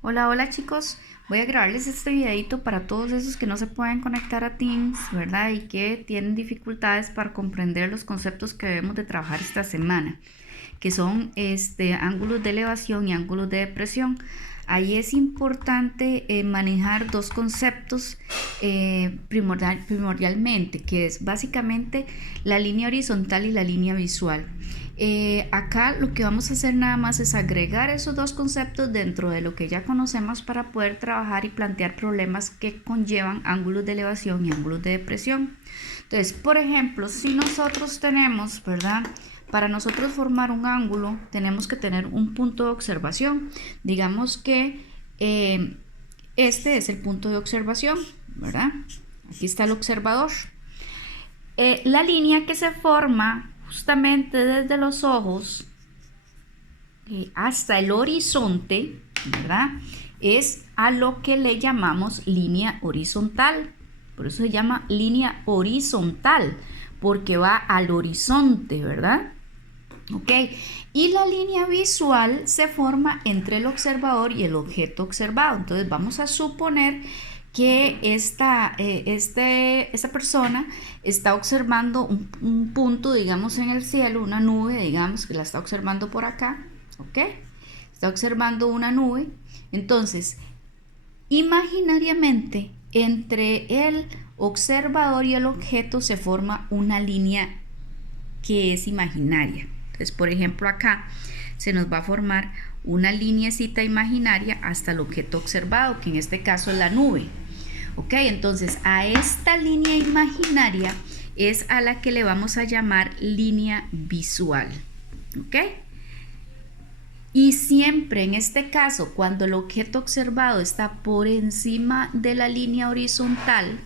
Hola, hola chicos. Voy a grabarles este videito para todos esos que no se pueden conectar a Teams, ¿verdad? Y que tienen dificultades para comprender los conceptos que debemos de trabajar esta semana, que son ángulos de elevación y ángulos de depresión. Ahí es importante manejar dos conceptos primordialmente, que es básicamente la línea horizontal y la línea visual. Acá lo que vamos a hacer nada más es agregar esos dos conceptos dentro de lo que ya conocemos para poder trabajar y plantear problemas que conllevan ángulos de elevación y ángulos de depresión. Entonces, por ejemplo, si nosotros tenemos, ¿verdad? Para nosotros formar un ángulo tenemos que tener un punto de observación. Digamos que este es el punto de observación, ¿verdad? Aquí está el observador. La línea que se forma justamente desde los ojos hasta el horizonte, ¿verdad? Es a lo que le llamamos línea horizontal. Por eso se llama línea horizontal, porque va al horizonte, ¿verdad? Ok, y la línea visual se forma entre el observador y el objeto observado. Entonces vamos a suponer que esta persona está observando un punto, digamos, en el cielo, una nube, digamos, que la está observando por acá, ¿ok? Está observando una nube. Entonces, imaginariamente, entre el observador y el objeto se forma una línea que es imaginaria. Entonces, por ejemplo, acá se nos va a formar una lineecita imaginaria hasta el objeto observado, que en este caso es la nube. Ok, entonces a esta línea imaginaria es a la que le vamos a llamar línea visual. Ok, y siempre en este caso, cuando el objeto observado está por encima de la línea horizontal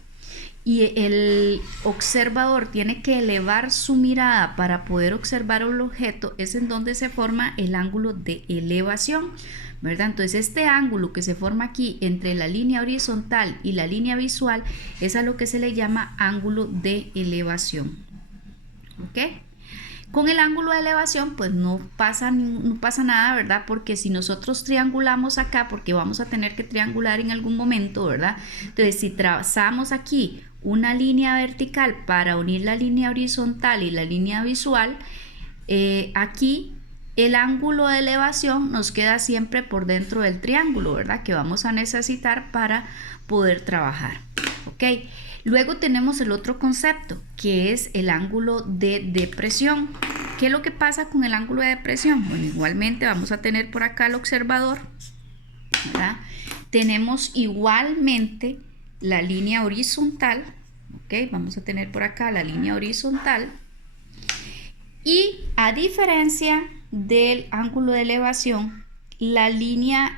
y el observador tiene que elevar su mirada para poder observar el objeto, es en donde se forma el ángulo de elevación, ¿verdad? Entonces este ángulo que se forma aquí entre la línea horizontal y la línea visual es a lo que se le llama ángulo de elevación. ¿Ok? Con el ángulo de elevación pues no pasa nada, ¿verdad? Porque si nosotros triangulamos acá, porque vamos a tener que triangular en algún momento, ¿verdad? Entonces si trazamos aquí una línea vertical para unir la línea horizontal y la línea visual, aquí el ángulo de elevación nos queda siempre por dentro del triángulo, ¿verdad? Que vamos a necesitar para poder trabajar, ¿ok? Luego tenemos el otro concepto, que es el ángulo de depresión. ¿Qué es lo que pasa con el ángulo de depresión? Bueno, igualmente vamos a tener por acá el observador, ¿verdad? Tenemos igualmente la línea horizontal, ¿ok? Vamos a tener por acá la línea horizontal. Y a diferencia del ángulo de elevación, la línea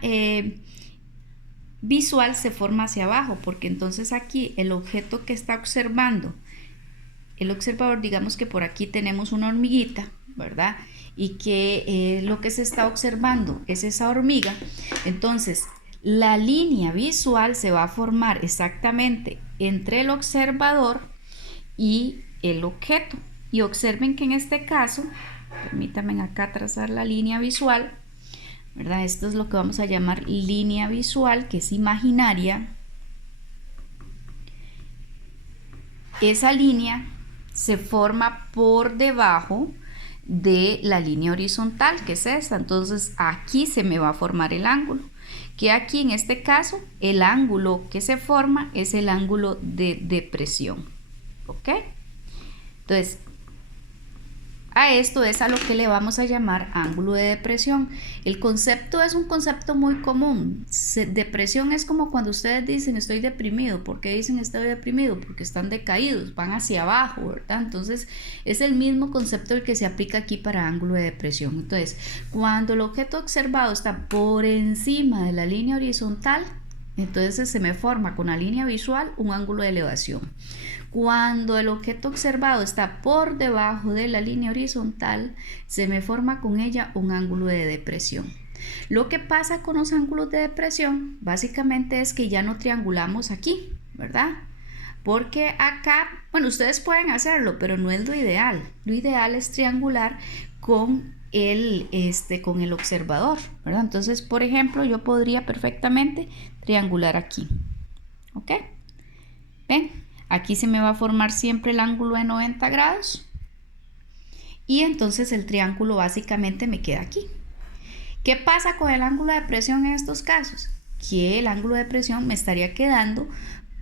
visual se forma hacia abajo, porque entonces aquí el objeto que está observando el observador, digamos que por aquí tenemos una hormiguita, ¿verdad? Y que lo que se está observando es esa hormiga. Entonces la línea visual se va a formar exactamente entre el observador y el objeto. Y observen que en este caso, permítanme acá trazar la línea visual, ¿verdad? Esto es lo que vamos a llamar línea visual, que es imaginaria. Esa línea se forma por debajo de la línea horizontal, que es esta. Entonces aquí se me va a formar el ángulo, que aquí en este caso el ángulo que se forma es el ángulo de depresión. ¿Ok? Entonces a esto es a lo que le vamos a llamar ángulo de depresión. El concepto es un concepto muy común. Depresión es como cuando ustedes dicen estoy deprimido. ¿Por qué dicen estoy deprimido? Porque están decaídos, van hacia abajo, ¿verdad? Entonces es el mismo concepto el que se aplica aquí para ángulo de depresión. Entonces, cuando el objeto observado está por encima de la línea horizontal, entonces se me forma con la línea visual un ángulo de elevación. Cuando el objeto observado está por debajo de la línea horizontal, se me forma con ella un ángulo de depresión. Lo que pasa con los ángulos de depresión básicamente es que ya no triangulamos aquí, ¿verdad? Porque acá, bueno, ustedes pueden hacerlo, pero no es lo ideal. Lo ideal es triangular con con el observador, ¿verdad? Entonces, por ejemplo, yo podría perfectamente triangular aquí, ¿ok? ¿Ven? Aquí se me va a formar siempre el ángulo de 90 grados y entonces el triángulo básicamente me queda aquí. ¿Qué pasa con el ángulo de presión en estos casos? Que el ángulo de presión me estaría quedando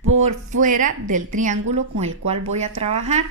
por fuera del triángulo con el cual voy a trabajar.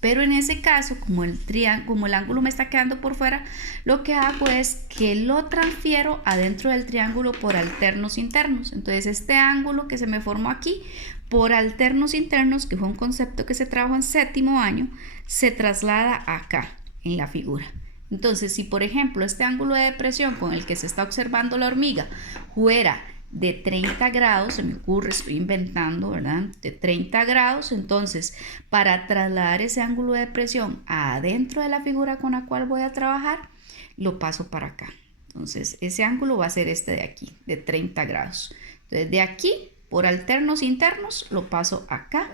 Pero en ese caso, como el ángulo me está quedando por fuera, lo que hago es que lo transfiero adentro del triángulo por alternos internos. Entonces este ángulo que se me formó aquí por alternos internos, que fue un concepto que se trabajó en séptimo año, se traslada acá en la figura. Entonces, si por ejemplo este ángulo de depresión con el que se está observando la hormiga fuera de 30 grados, se me ocurre, estoy inventando, ¿verdad? De 30 grados, entonces para trasladar ese ángulo de presión adentro de la figura con la cual voy a trabajar, lo paso para acá. Entonces ese ángulo va a ser este de aquí, de 30 grados. Entonces de aquí, por alternos internos, lo paso acá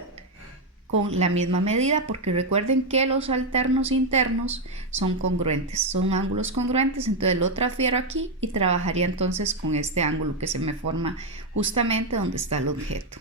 con la misma medida, porque recuerden que los alternos internos son congruentes, son ángulos congruentes, entonces lo transfiero aquí y trabajaría entonces con este ángulo que se me forma justamente donde está el objeto.